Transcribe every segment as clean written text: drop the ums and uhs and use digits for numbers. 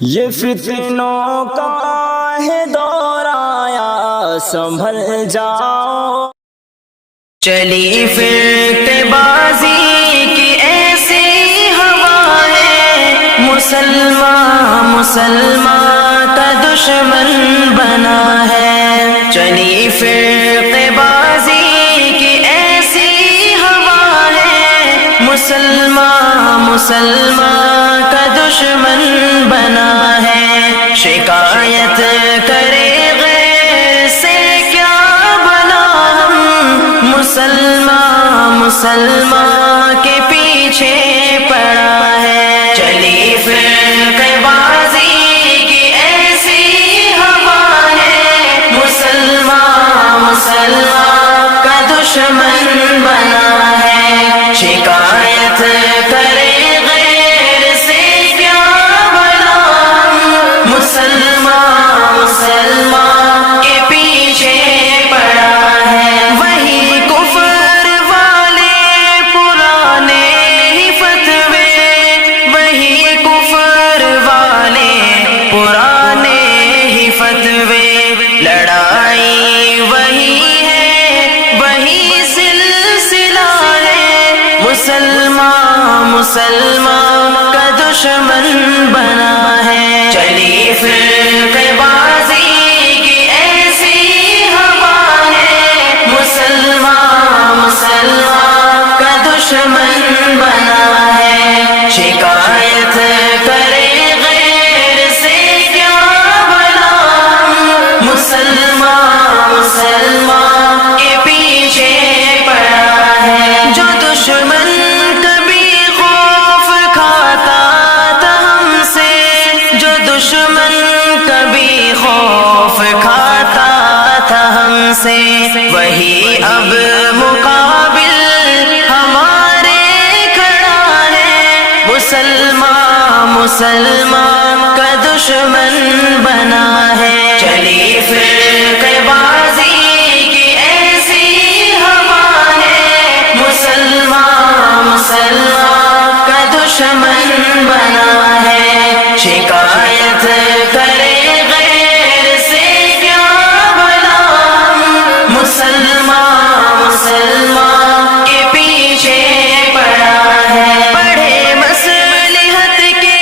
یہ فتنوں کا ہے دور آیا، سنبھل جاؤ۔ چلی فرقے بازی کی ایسی ہوا ہے، مسلمان کا دشمن بنا ہے۔ چلی فرقے بازی کی ایسی ہوا ہے، مسلمان کا دشمن بنا ہے۔ شکایت کرے غیر سے کیا بنا ہم، مسلمان کے پیچھے پڑا ہے۔ چلی فرقے بازی کی ایسی ہوا ہے، مسلمان کا دشمن بنا ہے۔ شکایت کرے غیر سے کیا بنا ہم، مسلمان کے پیچھے پڑا ہے۔ وہی کفر والے پرانے ہی فتوے، وہی کفر والے پرانے ہی فتوے، لڑائی وہی ہے، وہی سلسلہ ہے۔ مسلمان کا دشمن بنا ہے۔ چلی فرقے بازی کی ایسی ہوا ہے، مسلمان کا دشمن بنا ہے۔ شکایت کرے غیر سے کیا بنا ہم، مسلمان کے پیچھے پڑا ہے۔ جو دشمن کبھی خوف کھاتا تھا ہم سے، جو دشمن کبھی خوف کھاتا تھا ہم سے، وہی اب مقابل ہمارے کھڑا ہے۔ مسلمان کا دشمن بنا ہے۔ چلی فرقے بازی کی ایسی ہوا ہے، مسلمان کا دشمن بنا ہے۔ شکایت کرے غیر سے کیا بنا ہم، مسلمان کے پیچھے پڑا ہے۔ پڑھے مصلحت کے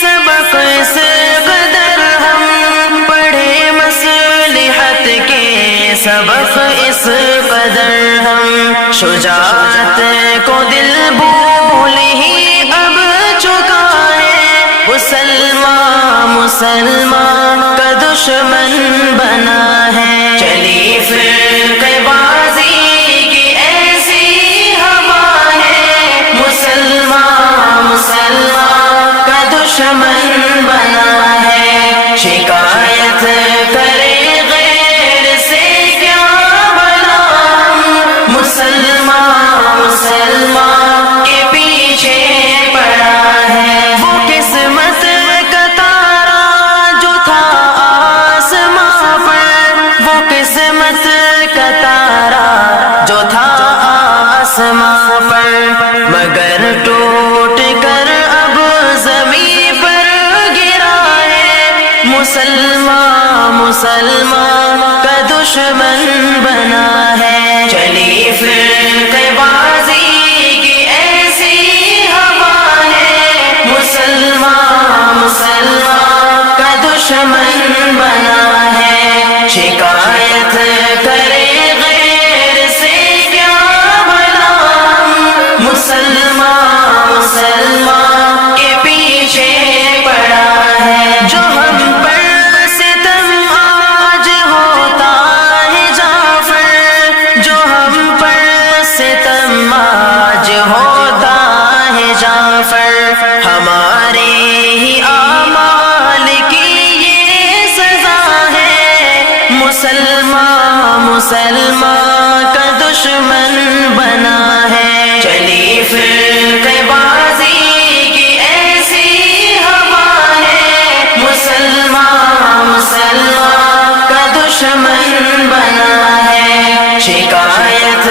سبق اس قدر ہم، پڑھے مصلحت کے سبق اس قدر ہم، شجاعت کو دل بھول ہی اب چکا ہے۔ مسلمان کا دشمن بنا ہے۔ چلی فرقے بازی کی ایسی ہوا ہے، مسلمان کا دشمن بنا ہے۔ شکایت کرے غیر سے کیا بنا ہم، مسلمان کے پیچھے پڑا ہے۔ وہ قسمت کا تارا جو تھا آسماں پر، وہ قسمت کا تارا جو تھا آسماں پر، مگر ٹوٹ کر اب زمین پر گرا ہے۔ مسلمان کا دشمن بنا ہے۔ چلی فرقے بازی کی ایسی ہوا ہے، مسلمان کا دشمن بنا ہے۔ شکایت کرے غیر سے کیا بنا ہم، مسلمان کے پیچھے پڑا ہے۔ جو ہم پر ستم آج ہوتا ہے جعفر، جو ہم پر ستم آج ہوتا ہے جعفر، ہمارے ہی اعمال کی یہ سزا ہے۔ مسلمان کا دشمن بنا ہے۔ چلی فرقے بازی کی ایسی ہوا ہے، مسلمان کا دشمن بنا ہے۔ شکایت